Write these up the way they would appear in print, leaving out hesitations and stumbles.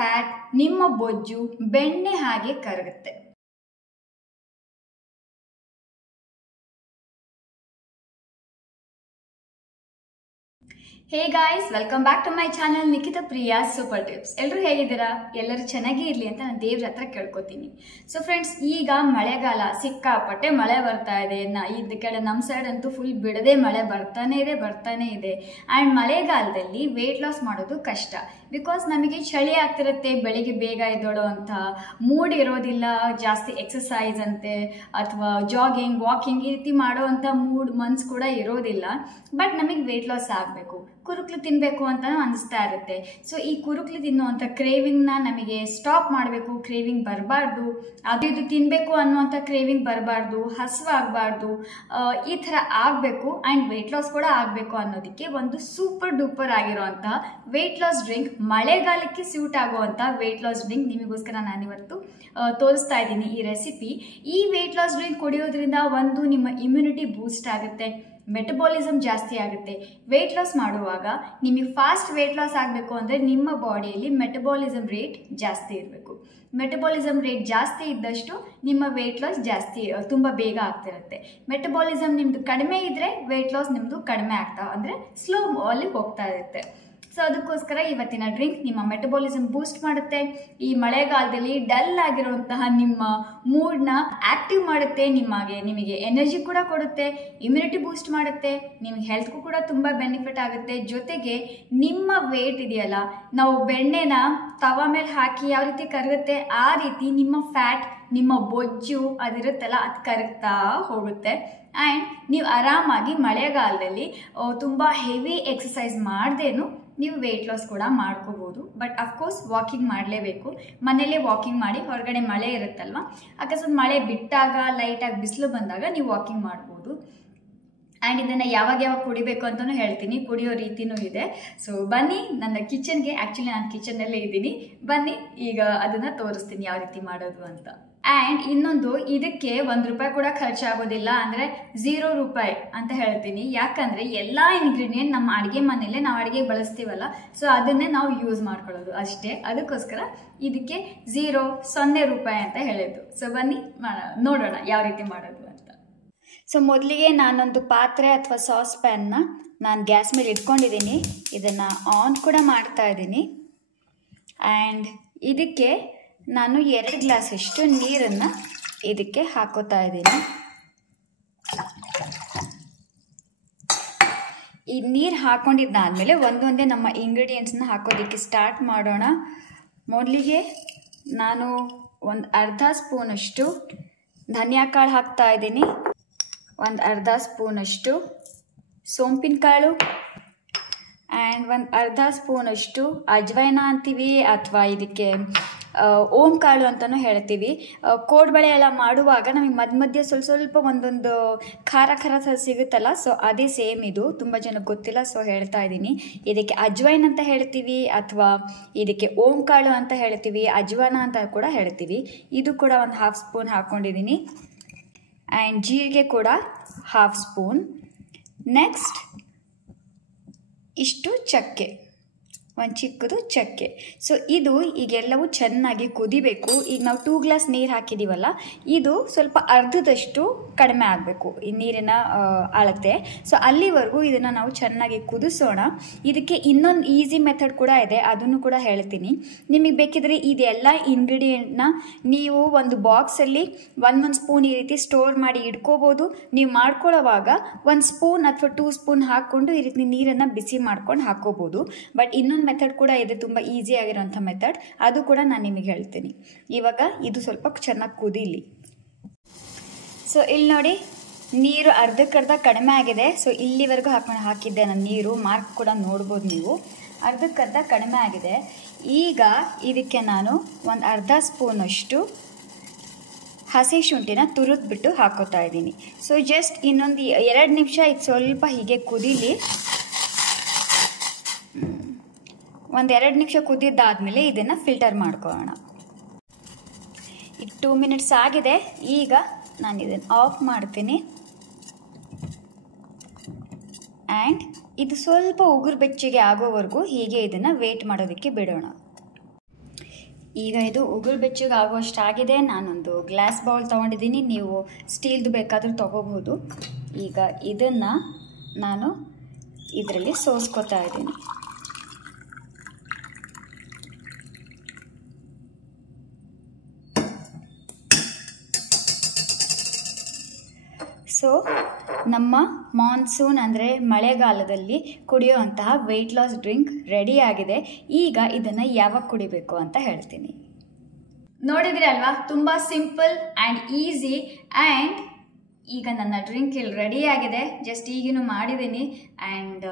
Fat, ನಿಮ್ಮ ಬೊಜ್ಜು ಬೆಣ್ಣೆ ಹಾಗೆ ಕರಗುತ್ತೆ. Hey guys, welcome back to my channel Nikhita Priya super tips. ಎಲ್ಲರೂ ಹೇಗಿದ್ದೀರಾ? ಎಲ್ಲರೂ ಚೆನ್ನಾಗೇ ಇರಲಿ ಅಂತ ನಾನು ದೇವ್ರ ಹತ್ರ ಕೇಳ್ಕೊತೀನಿ. ಸೊ ಫ್ರೆಂಡ್ಸ್, ಈಗ ಮಳೆಗಾಲ, ಸಿಕ್ಕಾಪಟ್ಟೆ ಮಳೆ ಬರ್ತಾ ಇದೆ. ಇದಕ್ಕೆಲ್ಲ ನಮ್ಮ ಸೈಡ್ ಅಂತೂ ಫುಲ್ ಬಿಡದೆ ಮಳೆ ಬರ್ತಾನೆ ಇದೆ. ಆ್ಯಂಡ್ ಮಳೆಗಾಲದಲ್ಲಿ ವೇಟ್ ಲಾಸ್ ಮಾಡೋದು ಕಷ್ಟ. ಬಿಕಾಸ್ ನಮಗೆ ಚಳಿ ಆಗ್ತಿರುತ್ತೆ, ಬೆಳಿಗ್ಗೆ ಬೇಗ ಎದ್ದೋಳೋ ಅಂತ ಮೂಡ್ ಇರೋದಿಲ್ಲ, ಜಾಸ್ತಿ ಎಕ್ಸಸೈಸ್ ಅಂತೆ ಅಥವಾ ಜಾಗಿಂಗ್, ವಾಕಿಂಗ್ ಈ ರೀತಿ ಮಾಡೋ ಅಂಥ ಮನ್ಸು ಕೂಡ ಇರೋದಿಲ್ಲ. ಬಟ್ ನಮಗೆ ವೇಟ್ ಲಾಸ್ ಆಗಬೇಕು, ಕುರುಕ್ಲು ತಿನ್ನಬೇಕು ಅಂತ ಅನಿಸ್ತಾ ಇರುತ್ತೆ. ಸೊ ಈ ಕುರುಕ್ಲು ತಿನ್ನುವಂಥ ಕ್ರೇವಿಂಗ್ನ ನಮಗೆ ಸ್ಟಾಪ್ ಮಾಡಬೇಕು. ಕ್ರೇವಿಂಗ್ ಬರಬಾರ್ದು, ಅದು ಇದು ತಿನ್ನಬೇಕು ಅನ್ನುವಂಥ ಕ್ರೇವಿಂಗ್ ಬರಬಾರ್ದು, ಹಸಿವಾಗಬಾರ್ದು, ಈ ಥರ ಆಗಬೇಕು. ಆ್ಯಂಡ್ ವೇಟ್ ಲಾಸ್ ಕೂಡ ಆಗಬೇಕು ಅನ್ನೋದಕ್ಕೆ ಒಂದು ಸೂಪರ್ ಡೂಪರ್ ಆಗಿರೋಂತಹ ವೇಟ್ ಲಾಸ್ ಡ್ರಿಂಕ್, ಮಳೆಗಾಲಕ್ಕೆ ಸ್ಯೂಟ್ ಆಗುವಂಥ ವೇಟ್ ಲಾಸ್ ಡ್ರಿಂಕ್ ನಿಮಗೋಸ್ಕರ ನಾನಿವತ್ತು ತೋರಿಸ್ತಾ ಇದ್ದೀನಿ ಈ ರೆಸಿಪಿ. ಈ ವೇಟ್ ಲಾಸ್ ಡ್ರಿಂಕ್ ಕುಡಿಯೋದ್ರಿಂದ ಒಂದು ನಿಮ್ಮ ಇಮ್ಯುನಿಟಿ ಬೂಸ್ಟ್ ಆಗುತ್ತೆ, ಮೆಟಬಾಲಿಸಮ್ ಜಾಸ್ತಿ ಆಗುತ್ತೆ. ವೇಟ್ ಲಾಸ್ ಮಾಡುವಾಗ ನಿಮಗೆ ಫಾಸ್ಟ್ ವೇಟ್ ಲಾಸ್ ಆಗಬೇಕು ಅಂದರೆ ನಿಮ್ಮ ಬಾಡಿಯಲ್ಲಿ ಮೆಟಬಾಲಿಸಮ್ ರೇಟ್ ಜಾಸ್ತಿ ಇರಬೇಕು. ಮೆಟಬಾಲಿಸಮ್ ರೇಟ್ ಜಾಸ್ತಿ ಇದ್ದಷ್ಟು ನಿಮ್ಮ ವೇಟ್ ಲಾಸ್ ಜಾಸ್ತಿ ತುಂಬ ಬೇಗ ಆಗ್ತಿರುತ್ತೆ. ಮೆಟಬಾಲಿಸಮ್ ನಿಮ್ಮದು ಕಡಿಮೆ ಇದ್ದರೆ ವೇಟ್ ಲಾಸ್ ನಿಮ್ಮದು ಕಡಿಮೆ ಆಗ್ತಾ ಅಂದರೆ ಸ್ಲೋ ಅಲ್ಲಿ ಹೋಗ್ತಾ ಇರುತ್ತೆ. ಸೊ ಅದಕ್ಕೋಸ್ಕರ ಇವತ್ತಿನ ಡ್ರಿಂಕ್ ನಿಮ್ಮ ಮೆಟಬಾಲಿಸಮ್ ಬೂಸ್ಟ್ ಮಾಡುತ್ತೆ. ಈ ಮಳೆಗಾಲದಲ್ಲಿ ಡಲ್ ಆಗಿರುವಂತಹ ನಿಮ್ಮ ಮೂಡ್ನ ಆಕ್ಟಿವ್ ಮಾಡುತ್ತೆ, ನಿಮಗೆ ಎನರ್ಜಿ ಕೂಡ ಕೊಡುತ್ತೆ, ಇಮ್ಯುನಿಟಿ ಬೂಸ್ಟ್ ಮಾಡುತ್ತೆ, ನಿಮಗೆ ಹೆಲ್ತ್ಗೂ ಕೂಡ ತುಂಬ ಬೆನಿಫಿಟ್ ಆಗುತ್ತೆ. ಜೊತೆಗೆ ನಿಮ್ಮ ವೇಟ್ ಇದೆಯಲ್ಲ, ನಾವು ಬೆಣ್ಣೆನ ತವ ಮೇಲೆ ಹಾಕಿ ಯಾವ ರೀತಿ ಕರಗುತ್ತೆ ಆ ರೀತಿ ನಿಮ್ಮ ಫ್ಯಾಟ್, ನಿಮ್ಮ ಬೊಜ್ಜು ಅದಿರುತ್ತಲ್ಲ ಅದು ಕರಗ್ತಾ ಹೋಗುತ್ತೆ. ಆ್ಯಂಡ್ ನೀವು ಆರಾಮಾಗಿ ಮಳೆಗಾಲದಲ್ಲಿ ತುಂಬ ಹೆವಿ ಎಕ್ಸಸೈಸ್ ಮಾಡ್ದೇನು ನೀವು ವೆಯ್ಟ್ ಲಾಸ್ ಕೂಡ ಮಾಡ್ಕೋಬೋದು. ಬಟ್ ಅಫ್ಕೋರ್ಸ್ ವಾಕಿಂಗ್ ಮಾಡಲೇಬೇಕು. ಮನೇಲೇ ವಾಕಿಂಗ್ ಮಾಡಿ, ಹೊರಗಡೆ ಮಳೆ ಇರುತ್ತಲ್ವ, ಅಕಸ್ಮಾತ್ ಮಳೆ ಬಿಟ್ಟಾಗ ಲೈಟಾಗಿ ಬಿಸಿಲು ಬಂದಾಗ ನೀವು ವಾಕಿಂಗ್ ಮಾಡ್ಬೋದು. ಆ್ಯಂಡ್ ಇದನ್ನು ಯಾವಾಗ ಕುಡಿಬೇಕು ಅಂತಲೂ ಹೇಳ್ತೀನಿ, ಕುಡಿಯೋ ರೀತಿಯೂ ಇದೆ. ಸೊ ಬನ್ನಿ ನನ್ನ ಕಿಚನ್ಗೆ, ಆ್ಯಕ್ಚುಲಿ ನಾನು ಕಿಚನ್ನಲ್ಲೇ ಇದ್ದೀನಿ, ಬನ್ನಿ ಈಗ ಅದನ್ನು ತೋರಿಸ್ತೀನಿ ಯಾವ ರೀತಿ ಮಾಡೋದು ಅಂತ. ಆ್ಯಂಡ್ ಇನ್ನೊಂದು, ಇದಕ್ಕೆ ₹1 ಕೂಡ ಖರ್ಚಾಗೋದಿಲ್ಲ, ಅಂದರೆ ₹0 ಅಂತ ಹೇಳ್ತೀನಿ. ಯಾಕಂದರೆ ಎಲ್ಲ ಇಂಗ್ರೀಡಿಯೆಂಟ್ ನಮ್ಮ ಅಡುಗೆ ಮನೆಯಲ್ಲೇ ನಾವು ಅಡುಗೆ ಬಳಸ್ತೀವಲ್ಲ, ಸೊ ಅದನ್ನೇ ನಾವು ಯೂಸ್ ಮಾಡ್ಕೊಳ್ಳೋದು ಅಷ್ಟೇ. ಅದಕ್ಕೋಸ್ಕರ ಇದಕ್ಕೆ ₹0 ಅಂತ ಹೇಳಿದ್ದು. ಸೊ ಬನ್ನಿ ನೋಡೋಣ ಯಾವ ರೀತಿ ಮಾಡೋದು ಅಂತ. ಸೊ ಮೊದಲಿಗೆ ನಾನೊಂದು ಪಾತ್ರೆ ಅಥವಾ ಸಾಸ್ ಪ್ಯಾನ್ನ ನಾನು ಗ್ಯಾಸ್ ಮೇಲೆ ಇಟ್ಕೊಂಡಿದ್ದೀನಿ. ಇದನ್ನು ಆನ್ ಕೂಡ ಮಾಡ್ತಾ ಇದ್ದೀನಿ. ಆ್ಯಂಡ್ ಇದಕ್ಕೆ ನಾನು 2 ಗ್ಲಾಸಷ್ಟು ನೀರನ್ನು ಇದಕ್ಕೆ ಹಾಕೋತಾ ಇದ್ದೀನಿ. ಈ ನೀರು ಹಾಕೊಂಡಿದ್ದಾದಮೇಲೆ ಒಂದೊಂದೇ ನಮ್ಮ ಇಂಗ್ರೀಡಿಯೆಂಟ್ಸ್ನ ಹಾಕೋದಕ್ಕೆ ಸ್ಟಾರ್ಟ್ ಮಾಡೋಣ. ಮೊದಲಿಗೆ ನಾನು ಒಂದು ಅರ್ಧ ಸ್ಪೂನಷ್ಟು ಧನಿಯಾ ಕಾಳು ಹಾಕ್ತಾ ಇದ್ದೀನಿ, ಒಂದು ಅರ್ಧ ಸ್ಪೂನಷ್ಟು ಸೋಂಪಿನ ಕಾಳು, ಆ್ಯಂಡ್ ಒಂದು ಅರ್ಧ ಸ್ಪೂನಷ್ಟು ಅಜ್ವೈನ ಅಂತೀವಿ ಅಥವಾ ಇದಕ್ಕೆ ಓಂ ಕಾಳು ಅಂತಲೂ ಹೇಳ್ತೀವಿ. ಕೋಡ್ಬಳೆ ಎಲ್ಲ ಮಾಡುವಾಗ ನಮಗೆ ಮಧ್ಯೆ ಸ್ವಲ್ಪ ಒಂದೊಂದು ಖಾರ ಸಿಗುತ್ತಲ್ಲ, ಸೊ ಅದೇ ಸೇಮ್ ಇದು. ತುಂಬ ಜನಕ್ಕೆ ಗೊತ್ತಿಲ್ಲ, ಸೊ ಹೇಳ್ತಾ ಇದ್ದೀನಿ. ಇದಕ್ಕೆ ಅಜ್ವೈನ್ ಅಂತ ಹೇಳ್ತೀವಿ ಅಥವಾ ಇದಕ್ಕೆ ಓಂ ಕಾಳು ಅಂತ ಹೇಳ್ತೀವಿ, ಅಜ್ವಾನ ಅಂತ ಕೂಡ ಹೇಳ್ತೀವಿ. ಇದು ಕೂಡ ಒಂದು ½ ಸ್ಪೂನ್ ಹಾಕ್ಕೊಂಡಿದ್ದೀನಿ. ಆ್ಯಂಡ್ ಜೀರಿಗೆ ಕೂಡ ½ ಸ್ಪೂನ್. ನೆಕ್ಸ್ಟ್ ಇಷ್ಟು ಚಕ್ಕೆ, ಒಂದು ಚಿಕ್ಕದು ಚಕ್ಕೆ. ಸೊ ಇದು ಈಗೆಲ್ಲವೂ ಚೆನ್ನಾಗಿ ಕುದಿಬೇಕು. ಈಗ ನಾವು 2 ಗ್ಲಾಸ್ ನೀರು ಹಾಕಿದ್ದೀವಲ್ಲ, ಇದು ಸ್ವಲ್ಪ ಅರ್ಧದಷ್ಟು ಕಡಿಮೆ ಆಗಬೇಕು ಈ ನೀರಿನ ಅಳತೆ. ಸೊ ಅಲ್ಲಿವರೆಗೂ ಇದನ್ನು ನಾವು ಚೆನ್ನಾಗಿ ಕುದಿಸೋಣ. ಇದಕ್ಕೆ ಇನ್ನೊಂದು ಈಸಿ ಮೆಥಡ್ ಕೂಡ ಇದೆ, ಅದನ್ನು ಕೂಡ ಹೇಳ್ತೀನಿ. ನಿಮಗೆ ಬೇಕಿದ್ರೆ ಇದೆಲ್ಲ ಇಂಗ್ರೀಡಿಯೆಂಟ್ನ ನೀವು ಒಂದು ಬಾಕ್ಸಲ್ಲಿ ಒಂದೊಂದು ಸ್ಪೂನ್ ಈ ರೀತಿ ಸ್ಟೋರ್ ಮಾಡಿ ಇಟ್ಕೋಬೋದು. ನೀವು ಮಾಡ್ಕೊಳ್ಳೋವಾಗ 1 ಸ್ಪೂನ್ ಅಥವಾ 2 ಸ್ಪೂನ್ ಹಾಕ್ಕೊಂಡು ಈ ರೀತಿ ನೀರನ್ನು ಬಿಸಿ ಮಾಡ್ಕೊಂಡು ಹಾಕ್ಕೋಬೋದು. ಬಟ್ ಇನ್ನೊಂದು ಮೆಥಡ್ ಕೂಡ ಇದೆ, ತುಂಬ ಈಸಿ ಆಗಿರೋಂಥ ಮೆಥಡ್, ಅದು ಕೂಡ ನಾನು ನಿಮಗೆ ಹೇಳ್ತೀನಿ. ಇವಾಗ ಇದು ಸ್ವಲ್ಪ ಚೆನ್ನಾಗಿ ಕುದೀಲಿ. ಸೊ ಇಲ್ಲಿ ನೋಡಿ, ನೀರು ಅರ್ಧಕ್ಕರ್ಧ ಕಡಿಮೆ ಆಗಿದೆ. ಸೊ ಇಲ್ಲಿವರೆಗೂ ಹಾಕಿದ್ದೆ ನಾನು ನೀರು, ಮಾರ್ಕ್ ಕೂಡ ನೋಡ್ಬೋದು ನೀವು. ಅರ್ಧಕ್ಕರ್ಧ ಕಡಿಮೆ ಆಗಿದೆ. ಈಗ ಇದಕ್ಕೆ ನಾನು ಒಂದು ಅರ್ಧ ಸ್ಪೂನಷ್ಟು ಹಸಿ ಶುಂಠಿನ ತುರಿದ್ಬಿಟ್ಟು ಹಾಕೋತಾ ಇದ್ದೀನಿ. ಸೊ ಜಸ್ಟ್ ಇನ್ನೊಂದು 2 ನಿಮಿಷ ಇದು ಸ್ವಲ್ಪ ಹೀಗೆ ಕುದೀಲಿ. ಒಂದು 2 ನಿಮಿಷ ಕುದಿದ್ದಾದಮೇಲೆ ಇದನ್ನು ಫಿಲ್ಟರ್ ಮಾಡ್ಕೊಳ್ಳೋಣ. ಈಗ 2 ಮಿನಿಟ್ಸ್ ಆಗಿದೆ. ಈಗ ನಾನು ಇದನ್ನು ಆಫ್ ಮಾಡ್ತೀನಿ. ಆ್ಯಂಡ್ ಇದು ಸ್ವಲ್ಪ ಉಗುರು ಬೆಚ್ಚಗೆ ಆಗೋವರೆಗೂ ಹೀಗೆ ಇದನ್ನು ವೇಟ್ ಮಾಡೋದಕ್ಕೆ ಬಿಡೋಣ. ಈಗ ಇದು ಉಗುರು ಬೆಚ್ಚಗೆ ಆಗೋಷ್ಟಾಗಿದೆ. ನಾನೊಂದು ಗ್ಲಾಸ್ ಬೌಲ್ ತೊಗೊಂಡಿದ್ದೀನಿ, ನೀವು ಸ್ಟೀಲ್ದು ಬೇಕಾದರೂ ತೊಗೋಬಹುದು. ಈಗ ಇದನ್ನು ನಾನು ಇದರಲ್ಲಿ ಸೋಸ್ಕೊತಾ ಇದ್ದೀನಿ. ಸೊ ನಮ್ಮ ಮಾನ್ಸೂನ್ ಅಂದರೆ ಮಳೆಗಾಲದಲ್ಲಿ ಕುಡಿಯುವಂತಹ ವೆಯ್ಟ್ ಲಾಸ್ ಡ್ರಿಂಕ್ ರೆಡಿ ಆಗಿದೆ. ಈಗ ಇದನ್ನು ಯಾವಾಗ ಕುಡಿಬೇಕು ಅಂತ ಹೇಳ್ತೀನಿ. ನೋಡಿದ್ರಿ ಅಲ್ವಾ, ತುಂಬ ಸಿಂಪಲ್ ಆ್ಯಂಡ್ ಈಸಿ. ಆ್ಯಂಡ್ ಈಗ ನನ್ನ ಡ್ರಿಂಕ್ ಇಲ್ಲಿ ರೆಡಿ ಆಗಿದೆ. ಜಸ್ಟ್ ಈಗಿನೂ ಮಾಡಿದ್ದೀನಿ ಆ್ಯಂಡ್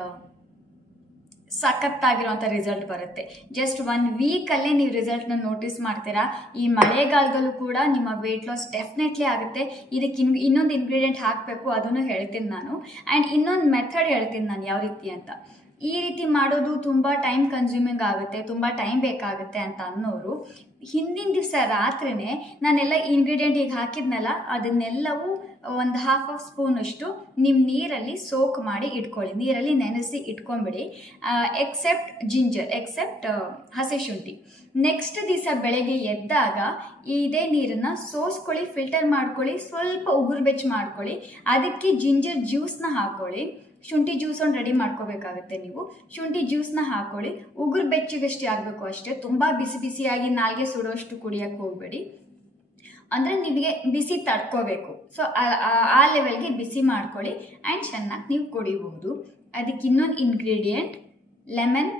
ಸಖತ್ತಾಗಿರೋಂಥ ರಿಸಲ್ಟ್ ಬರುತ್ತೆ. ಜಸ್ಟ್ 1 ವೀಕಲ್ಲೇ ನೀವು ರಿಸಲ್ಟ್ನ ನೋಟಿಸ್ ಮಾಡ್ತೀರಾ. ಈ ಮಳೆಗಾಲದಲ್ಲೂ ಕೂಡ ನಿಮ್ಮ ವೆಯ್ಟ್ ಲಾಸ್ ಡೆಫಿನೆಟ್ಲಿ ಆಗುತ್ತೆ. ಇದಕ್ಕೆ ಇನ್ನೊಂದು ಇಂಗ್ರೀಡಿಯೆಂಟ್ ಹಾಕಬೇಕು, ಅದನ್ನು ಹೇಳ್ತೀನಿ ನಾನು. ಆ್ಯಂಡ್ ಇನ್ನೊಂದು ಮೆಥಡ್ ಹೇಳ್ತೀನಿ ನಾನು ಯಾವ ರೀತಿ ಅಂತ. ಈ ರೀತಿ ಮಾಡೋದು ತುಂಬ ಟೈಮ್ ಕನ್ಸ್ಯೂಮಿಂಗ್ ಆಗುತ್ತೆ, ತುಂಬ ಟೈಮ್ ಬೇಕಾಗುತ್ತೆ ಅಂತ ಅನ್ನೋರು ಹಿಂದಿನ ದಿವಸ ರಾತ್ರಿನೇ ನಾನೆಲ್ಲ ಇಂಗ್ರೀಡಿಯೆಂಟ್ ಈಗ ಹಾಕಿದ್ನಲ್ಲ ಅದನ್ನೆಲ್ಲವೂ ಒಂದು ½ ಸ್ಪೂನಷ್ಟು ನಿಮ್ಮ ನೀರಲ್ಲಿ ಸೋಕ್ ಮಾಡಿ ಇಟ್ಕೊಳ್ಳಿ, ನೀರಲ್ಲಿ ನೆನೆಸಿ ಇಟ್ಕೊಂಬಿಡಿ. ಎಕ್ಸೆಪ್ಟ್ ಜಿಂಜರ್, ಎಕ್ಸೆಪ್ಟ್ ಹಸಿ ಶುಂಠಿ. ನೆಕ್ಸ್ಟ್ ದಿವಸ ಬೆಳಗ್ಗೆ ಎದ್ದಾಗ ಇದೇ ನೀರನ್ನು ಸೋಸ್ಕೊಳ್ಳಿ, ಫಿಲ್ಟರ್ ಮಾಡ್ಕೊಳ್ಳಿ, ಸ್ವಲ್ಪ ಉಗುರು ಬೆಚ್ಚ ಮಾಡ್ಕೊಳ್ಳಿ. ಅದಕ್ಕೆ ಜಿಂಜರ್ ಜ್ಯೂಸ್ನ ಹಾಕ್ಕೊಳ್ಳಿ. ಶುಂಠಿ ಜ್ಯೂಸ್ ಒಂದು ರೆಡಿ ಮಾಡ್ಕೋಬೇಕಾಗುತ್ತೆ ನೀವು. ಶುಂಠಿ ಜ್ಯೂಸ್ನ ಹಾಕ್ಕೊಳ್ಳಿ. ಉಗುರು ಬೆಚ್ಚಗಷ್ಟೇ ಆಗಬೇಕು ಅಷ್ಟೇ, ತುಂಬ ಬಿಸಿ ಬಿಸಿಯಾಗಿ ನಾಲ್ಗೆ ಸುಡೋಷ್ಟು ಕುಡಿಯೋಕ್ಕೆ ಹೋಗಬೇಡಿ. ಅಂದರೆ ನಿಮಗೆ ಬಿಸಿ ತಡ್ಕೋಬೇಕು. ಸೊ ಆ ಲೆವೆಲ್ಗೆ ಬಿಸಿ ಮಾಡ್ಕೊಳ್ಳಿ ಆ್ಯಂಡ್ ಚೆನ್ನಾಗಿ ನೀವು ಕುಡಿಬಹುದು. ಅದಕ್ಕೆ ಇನ್ನೊಂದು ಇಂಗ್ರೀಡಿಯೆಂಟ್ ಲೆಮನ್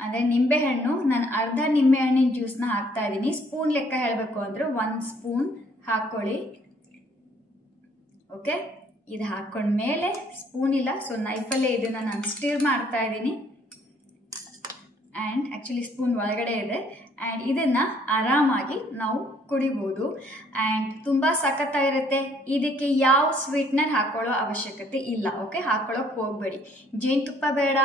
ಅಂದರೆ ನಿಂಬೆಹಣ್ಣು. ನಾನು ಅರ್ಧ ನಿಂಬೆಹಣ್ಣಿನ ಜ್ಯೂಸ್ನ ಹಾಕ್ತಾ ಇದ್ದೀನಿ. ಸ್ಪೂನ್ ಲೆಕ್ಕ ಹೇಳಬೇಕು ಅಂದರೆ 1 ಸ್ಪೂನ್ ಹಾಕ್ಕೊಳ್ಳಿ. ಓಕೆ, ಇದು ಹಾಕ್ಕೊಂಡ್ಮೇಲೆ ಸ್ಪೂನ್ ಇಲ್ಲ, ಸೊ ನೈಫಲ್ಲೇ ಇದನ್ನು ನಾನು ಸ್ಟಿರ್ ಮಾಡ್ತಾ ಇದ್ದೀನಿ. ಆ್ಯಂಡ್ ಆ್ಯಕ್ಚುಲಿ ಸ್ಪೂನ್ ಒಳಗಡೆ ಇದೆ. ಆ್ಯಂಡ್ ಇದನ್ನು ಆರಾಮಾಗಿ ನಾವು ಕುಡಿಬೋದು. ಆ್ಯಂಡ್ ತುಂಬ ಸಖತ್ತಾಗಿರುತ್ತೆ. ಇದಕ್ಕೆ ಯಾವ ಸ್ವೀಟ್ನರ್ ಹಾಕೊಳ್ಳೋ ಅವಶ್ಯಕತೆ ಇಲ್ಲ. ಓಕೆ, ಹಾಕೊಳ್ಳೋಕೆ ಹೋಗಬೇಡಿ. ಜೇನುತುಪ್ಪ ಬೇಡ,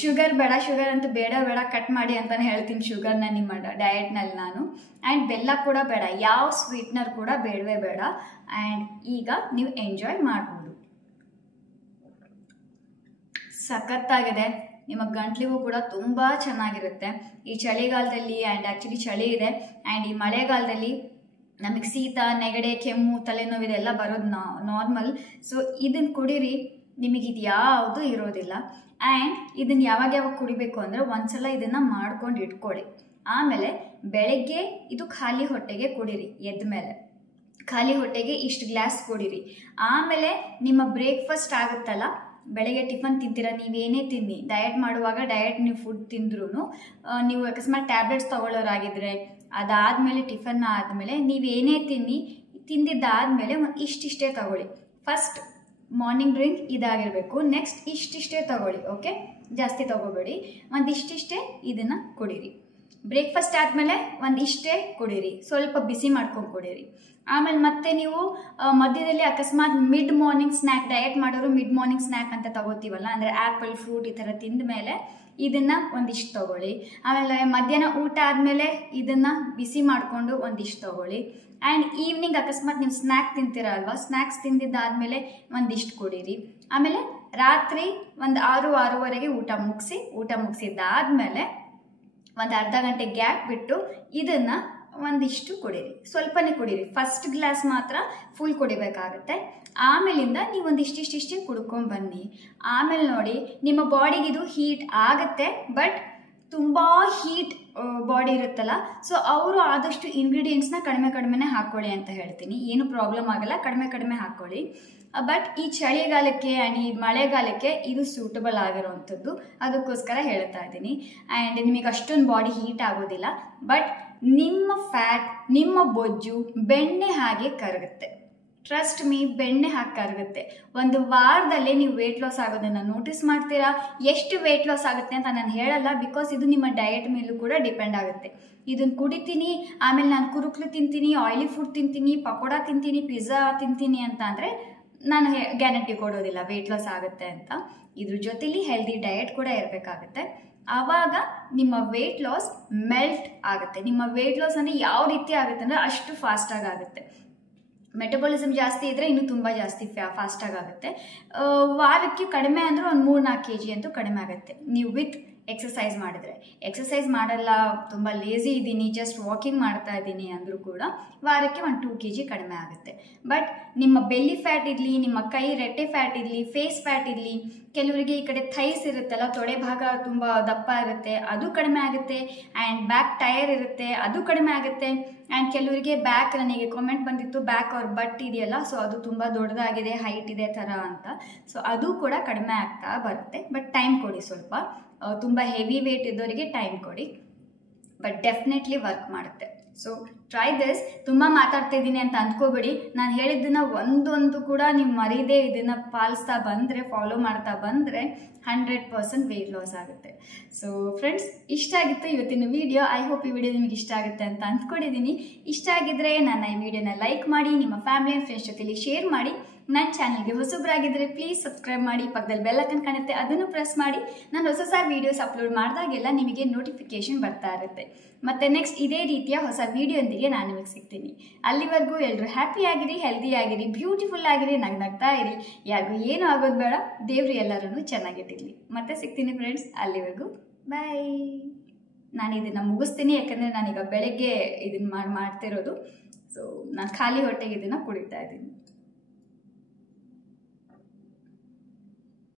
ಶುಗರ್ ಬೇಡ. ಶುಗರ್ ಅಂತೂ ಬೇಡ ಕಟ್ ಮಾಡಿ ಅಂತಲೇ ಹೇಳ್ತೀನಿ ಶುಗರ್ನ ನಿಮ್ಮ ಡಯಟ್ನಲ್ಲಿ ನಾನು. ಆ್ಯಂಡ್ ಬೆಲ್ಲ ಕೂಡ ಬೇಡ, ಯಾವ ಸ್ವೀಟ್ನರ್ ಕೂಡ ಬೇಡವೇ ಬೇಡ. ಆ್ಯಂಡ್ ಈಗ ನೀವು ಎಂಜಾಯ್ ಮಾಡ್ಬೋದು. ಸಖತ್ತಾಗಿದೆ. ನಿಮ್ಮ ಗಂಟ್ಲಿಗೂ ಕೂಡ ತುಂಬ ಚೆನ್ನಾಗಿರುತ್ತೆ ಈ ಚಳಿಗಾಲದಲ್ಲಿ. ಆ್ಯಂಡ್ ಆ್ಯಕ್ಚುಲಿ ಚಳಿ ಇದೆ ಆ್ಯಂಡ್ ಈ ಮಳೆಗಾಲದಲ್ಲಿ ನಮಗೆ ಶೀತ, ನೆಗಡೆ, ಕೆಮ್ಮು, ತಲೆನೋವು ಇದೆಲ್ಲ ಬರೋದು ನಾರ್ಮಲ್. ಸೊ ಇದನ್ನು ಕುಡೀರಿ, ನಿಮಗಿದು ಯಾವುದು ಇರೋದಿಲ್ಲ. ಆ್ಯಂಡ್ ಇದನ್ನು ಯಾವಾಗ ಕುಡಿಬೇಕು ಅಂದರೆ ಒಂದ್ಸಲ ಇದನ್ನು ಮಾಡ್ಕೊಂಡು ಇಟ್ಕೊಳ್ಳಿ. ಆಮೇಲೆ ಬೆಳಗ್ಗೆ ಇದು ಖಾಲಿ ಹೊಟ್ಟೆಗೆ ಕುಡೀರಿ. ಎದ್ದ ಮೇಲೆ ಖಾಲಿ ಹೊಟ್ಟೆಗೆ ಇಷ್ಟು ಗ್ಲಾಸ್ ಕುಡೀರಿ. ಆಮೇಲೆ ನಿಮ್ಮ ಬ್ರೇಕ್ಫಾಸ್ಟ್ ಆಗುತ್ತಲ್ಲ, ಬೆಳಗ್ಗೆ ಟಿಫನ್ ತಿಂತೀರ, ನೀವೇನೇ ತಿನ್ನಿ, ಡಯಟ್ ಮಾಡುವಾಗ ಡಯಟ್ ನೀವು ಫುಡ್ ತಿಂದ್ರೂ, ನೀವು ಅಕಸ್ಮಾತ್ ಟ್ಯಾಬ್ಲೆಟ್ಸ್ ತೊಗೊಳ್ಳೋರಾಗಿದ್ದರೆ ಅದಾದಮೇಲೆ ಟಿಫನ್ ಆದಮೇಲೆ ನೀವೇನೇ ತಿಂದಿದ್ದಾದಮೇಲೆ ಇಷ್ಟಿಷ್ಟೇ ತಗೊಳ್ಳಿ. ಫಸ್ಟ್ ಮಾರ್ನಿಂಗ್ ಡ್ರಿಂಕ್ ಇದಾಗಿರಬೇಕು. ನೆಕ್ಸ್ಟ್ ಇಷ್ಟಿಷ್ಟೇ ತಗೊಳ್ಳಿ. ಓಕೆ, ಜಾಸ್ತಿ ತಗೋಬೇಡಿ. ಒಂದಿಷ್ಟಿಷ್ಟೇ ಇದನ್ನು ಕುಡೀರಿ. ಬ್ರೇಕ್ಫಾಸ್ಟ್ ಆದಮೇಲೆ ಒಂದಿಷ್ಟೇ ಕುಡೀರಿ, ಸ್ವಲ್ಪ ಬಿಸಿ ಮಾಡ್ಕೊಂಡು ಕುಡೀರಿ. ಆಮೇಲೆ ಮತ್ತೆ ನೀವು ಮಧ್ಯದಲ್ಲಿ ಅಕಸ್ಮಾತ್ ಮಿಡ್ ಮಾರ್ನಿಂಗ್ ಸ್ನ್ಯಾಕ್, ಡಯಟ್ ಮಾಡೋರು ಮಿಡ್ ಮಾರ್ನಿಂಗ್ ಸ್ನ್ಯಾಕ್ ಅಂತ ತಗೋತೀವಲ್ಲ, ಅಂದರೆ ಆ್ಯಪಲ್, ಫ್ರೂಟ್ ಈ ಥರ ತಿಂದ ಮೇಲೆ ಇದನ್ನು ಒಂದಿಷ್ಟು ತಗೊಳ್ಳಿ. ಆಮೇಲೆ ಮಧ್ಯಾಹ್ನ ಊಟ ಆದಮೇಲೆ ಇದನ್ನು ಬಿಸಿ ಮಾಡಿಕೊಂಡು ಒಂದಿಷ್ಟು ತಗೊಳ್ಳಿ. ಆ್ಯಂಡ್ ಈವ್ನಿಂಗ್ ಅಕಸ್ಮಾತ್ ನೀವು ಸ್ನ್ಯಾಕ್ ತಿಂತೀರ ಅಲ್ವಾ, ಸ್ನ್ಯಾಕ್ಸ್ ತಿಂದಿದ್ದಾದಮೇಲೆ ಒಂದಿಷ್ಟು ಕುಡೀರಿ. ಆಮೇಲೆ ರಾತ್ರಿ ಒಂದು 6-6:30 ಊಟ ಮುಗಿಸಿದ್ದಾದಮೇಲೆ ಒಂದು ಅರ್ಧ ಗಂಟೆ ಗ್ಯಾಪ್ ಬಿಟ್ಟು ಇದನ್ನು ಒಂದಿಷ್ಟು ಕುಡೀರಿ. ಸ್ವಲ್ಪನೇ ಕುಡೀರಿ. ಫಸ್ಟ್ ಗ್ಲಾಸ್ ಮಾತ್ರ ಫುಲ್ ಕುಡಿಬೇಕಾಗುತ್ತೆ. ಆಮೇಲಿಂದ ನೀವು ಒಂದಿಷ್ಟಿಷ್ಟೇ ಕುಡ್ಕೊಂಡು ಬನ್ನಿ. ಆಮೇಲೆ ನೋಡಿ, ನಿಮ್ಮ ಬಾಡಿಗೆ ಇದು ಹೀಟ್ ಆಗುತ್ತೆ, ಬಟ್ ತುಂಬ ಹೀಟ್ ಬಾಡಿ ಇರುತ್ತಲ್ಲ, ಸೊ ಅವರು ಆದಷ್ಟು ಇಂಗ್ರೀಡಿಯೆಂಟ್ಸ್ನ ಕಡಿಮೆನೇ ಹಾಕ್ಕೊಳ್ಳಿ ಅಂತ ಹೇಳ್ತೀನಿ. ಏನು ಪ್ರಾಬ್ಲಮ್ ಆಗಲ್ಲ, ಕಡಿಮೆ ಹಾಕ್ಕೊಳ್ಳಿ. ಬಟ್ ಈ ಚಳಿಗಾಲಕ್ಕೆ ಆ್ಯಂಡ್ ಈ ಮಳೆಗಾಲಕ್ಕೆ ಇದು ಸೂಟಬಲ್ ಆಗಿರೋವಂಥದ್ದು, ಅದಕ್ಕೋಸ್ಕರ ಹೇಳ್ತಾ ಇದ್ದೀನಿ. ಆ್ಯಂಡ್ ನಿಮಗೆ ಅಷ್ಟೊಂದು ಬಾಡಿ ಹೀಟ್ ಆಗೋದಿಲ್ಲ, ಬಟ್ ನಿಮ್ಮ ಫ್ಯಾಟ್, ನಿಮ್ಮ ಬೊಜ್ಜು ಬೆಣ್ಣೆ ಹಾಗೆ ಕರಗುತ್ತೆ. ಟ್ರಸ್ಟ್ ಮೀ, ಬೆಣ್ಣೆ ಹಾಕಿ ಕರಗುತ್ತೆ. ಒಂದು ವಾರದಲ್ಲೇ ನೀವು ವೆಯ್ಟ್ ಲಾಸ್ ಆಗೋದನ್ನು ನೋಟಿಸ್ ಮಾಡ್ತೀರಾ. ಎಷ್ಟು ವೆಯ್ಟ್ ಲಾಸ್ ಆಗುತ್ತೆ ಅಂತ ನಾನು ಹೇಳಲ್ಲ, ಬಿಕಾಸ್ ಇದು ನಿಮ್ಮ ಡಯಟ್ ಮೇಲೂ ಕೂಡ ಡಿಪೆಂಡ್ ಆಗುತ್ತೆ. ಇದನ್ನು ಕುಡಿತೀನಿ, ಆಮೇಲೆ ನಾನು ಕುರುಕ್ಲು ತಿಂತೀನಿ, ಆಯಿಲಿ ಫುಡ್ ತಿಂತೀನಿ, ಪಕೋಡ ತಿಂತೀನಿ, ಪಿಜ್ಜಾ ತಿಂತೀನಿ ಅಂತ ಅಂದರೆ ನಾನು ಗ್ಯಾರಂಟಿ ಕೊಡೋದಿಲ್ಲ ವೆಯ್ಟ್ ಲಾಸ್ ಆಗುತ್ತೆ ಅಂತ. ಇದ್ರ ಜೊತೆಲಿ ಹೆಲ್ದಿ ಡಯಟ್ ಕೂಡ ಇರಬೇಕಾಗುತ್ತೆ. ಆವಾಗ ನಿಮ್ಮ ವೆಯ್ಟ್ ಲಾಸ್ ಮೆಲ್ಟ್ ಆಗುತ್ತೆ. ನಿಮ್ಮ ವೆಯ್ಟ್ ಲಾಸ್ ಅಂದರೆ ಯಾವ ರೀತಿ ಆಗುತ್ತೆ ಅಂದರೆ ಅಷ್ಟು ಫಾಸ್ಟಾಗಿ ಆಗುತ್ತೆ. ಮೆಟಬಾಲಿಸಮ್ ಜಾಸ್ತಿ ಇದ್ದರೆ ಇನ್ನೂ ತುಂಬ ಜಾಸ್ತಿ ಫಾಸ್ಟಾಗಿ ಆಗುತ್ತೆ. ವಾರಕ್ಕೆ ಕಡಿಮೆ ಅಂದರೆ ಒಂದು 3-4 kg ಅಂತೂ ಕಡಿಮೆ ಆಗುತ್ತೆ. ನೀವು ವಿತ್ ಎಕ್ಸಸೈಸ್ ಮಾಡಿದ್ರೆ. ಎಕ್ಸಸೈಸ್ ಮಾಡಲ್ಲ, ತುಂಬ ಲೇಸಿ ಇದ್ದೀನಿ, ಜಸ್ಟ್ ವಾಕಿಂಗ್ ಮಾಡ್ತಾ ಇದ್ದೀನಿ ಅಂದರೂ ಕೂಡ ವಾರಕ್ಕೆ 1-2 kg ಕಡಿಮೆ ಆಗುತ್ತೆ. ಬಟ್ ನಿಮ್ಮ ಬೆಲ್ಲಿ ಫ್ಯಾಟ್ ಇರಲಿ, ನಿಮ್ಮ ಕೈ ರೆಟ್ಟೆ ಫ್ಯಾಟ್ ಇರಲಿ, ಫೇಸ್ ಫ್ಯಾಟ್ ಇರಲಿ, ಕೆಲವರಿಗೆ ಈ ಕಡೆ ಥೈಸ್ ಇರುತ್ತಲ್ಲ, ತೊಡೆ ಭಾಗ ತುಂಬ ದಪ್ಪ ಇರುತ್ತೆ, ಅದು ಕಡಿಮೆ ಆಗುತ್ತೆ. ಆ್ಯಂಡ್ ಬ್ಯಾಕ್ ಟೈರ್ ಇರುತ್ತೆ, ಅದು ಕಡಿಮೆ ಆಗುತ್ತೆ. ಆ್ಯಂಡ್ ಕೆಲವರಿಗೆ ಬ್ಯಾಕ್, ನನಗೆ ಕಾಮೆಂಟ್ ಬಂದಿತ್ತು ಬ್ಯಾಕ್ ಅವ್ರ ಬಟ್ ಇದೆಯಲ್ಲ, ಸೊ ಅದು ತುಂಬ ದೊಡ್ಡದಾಗಿದೆ, ಹೈಟ್ ಇದೆ ಥರ ಅಂತ. ಸೊ ಅದು ಕೂಡ ಕಡಿಮೆ ಆಗ್ತಾ ಬರುತ್ತೆ. ಬಟ್ ಟೈಮ್ ಕೊಡಿ ಸ್ವಲ್ಪ. ತುಂಬ ಹೆವಿ ವೇಟ್ ಇದ್ದವರಿಗೆ ಟೈಮ್ ಕೊಡಿ, ಬಟ್ ಡೆಫಿನೆಟ್ಲಿ ವರ್ಕ್ ಮಾಡುತ್ತೆ. So try this. ತುಂಬ ಮಾತಾಡ್ತಾ ಇದ್ದೀನಿ ಅಂತ ಅಂದ್ಕೋಬೇಡಿ. ನಾನು ಹೇಳಿದ್ದನ್ನ ಒಂದೊಂದು ಕೂಡ ನೀವು ಮರೀದೇ ಇದನ್ನು ಪಾಲಿಸ್ತಾ ಬಂದರೆ, ಫಾಲೋ ಮಾಡ್ತಾ ಬಂದರೆ 100% ವೆಯ್ಟ್ ಲಾಸ್ ಆಗುತ್ತೆ. ಸೊ ಫ್ರೆಂಡ್ಸ್, ಇಷ್ಟ ಆಗಿತ್ತು ಇವತ್ತಿನ ವಿಡಿಯೋ. ಐ ಹೋಪ್ ಈ ವಿಡಿಯೋ ನಿಮಗೆ ಇಷ್ಟ ಆಗುತ್ತೆ ಅಂತ ಅಂದ್ಕೊಂಡಿದ್ದೀನಿ. ಇಷ್ಟ ಆಗಿದ್ರೆ ನನ್ನ ಈ ವಿಡಿಯೋನ ಲೈಕ್ ಮಾಡಿ, ನಿಮ್ಮ ಫ್ಯಾಮಿಲಿ ಆ್ಯಂಡ್ ಫ್ರೆಂಡ್ಸ್ ಜೊತೆಲಿ ಶೇರ್ ಮಾಡಿ. ನನ್ನ ಚಾನಲ್ಗೆ ಹೊಸಬ್ರಾಗಿದ್ದರೆ ಪ್ಲೀಸ್ ಸಬ್ಸ್ಕ್ರೈಬ್ ಮಾಡಿ, ಪಕ್ಕದಲ್ಲಿ ಬೆಲ್ ಐಕಾನ್ ಕಾಣುತ್ತೆ ಅದನ್ನು ಪ್ರೆಸ್ ಮಾಡಿ. ನಾನು ಹೊಸ ವೀಡಿಯೋಸ್ ಅಪ್ಲೋಡ್ ಮಾಡಿದಾಗೆಲ್ಲ ನಿಮಗೆ ನೋಟಿಫಿಕೇಶನ್ ಬರ್ತಾ ಇರುತ್ತೆ. ಮತ್ತು ನೆಕ್ಸ್ಟ್ ಇದೇ ರೀತಿಯ ಹೊಸ ವೀಡಿಯೋಂದಿಗೆ ನಾನು ನಿಮಗೆ ಸಿಗ್ತೀನಿ. ಅಲ್ಲಿವರೆಗೂ ಎಲ್ಲರೂ ಹ್ಯಾಪಿ ಆಗಿರಿ, ಹೆಲ್ದಿ ಆಗಿರಿ, ಬ್ಯೂಟಿಫುಲ್ ಆಗಿರಿ, ನಗ್ನಗ್ತಾ ಇರಿ. ಯಾರಿಗೂ ಏನೂ ಆಗೋದು ಬೇಡ. ದೇವರು ಎಲ್ಲರೂ ಚೆನ್ನಾಗಿಟ್ಟಿರಲಿ. ಮತ್ತೆ ಸಿಗ್ತೀನಿ ಫ್ರೆಂಡ್ಸ್. ಅಲ್ಲಿವರೆಗೂ ಬಾಯ್. ನಾನು ಇದನ್ನು ಮುಗಿಸ್ತೀನಿ, ಯಾಕಂದರೆ ನಾನೀಗ ಬೆಳಗ್ಗೆ ಇದನ್ನು ಮಾಡ್ತಿರೋದು. ಸೊ ನಾನು ಖಾಲಿ ಹೊಟ್ಟೆಗೆ ಇದನ್ನು ಕುಡಿತಾ ಇದ್ದೀನಿ.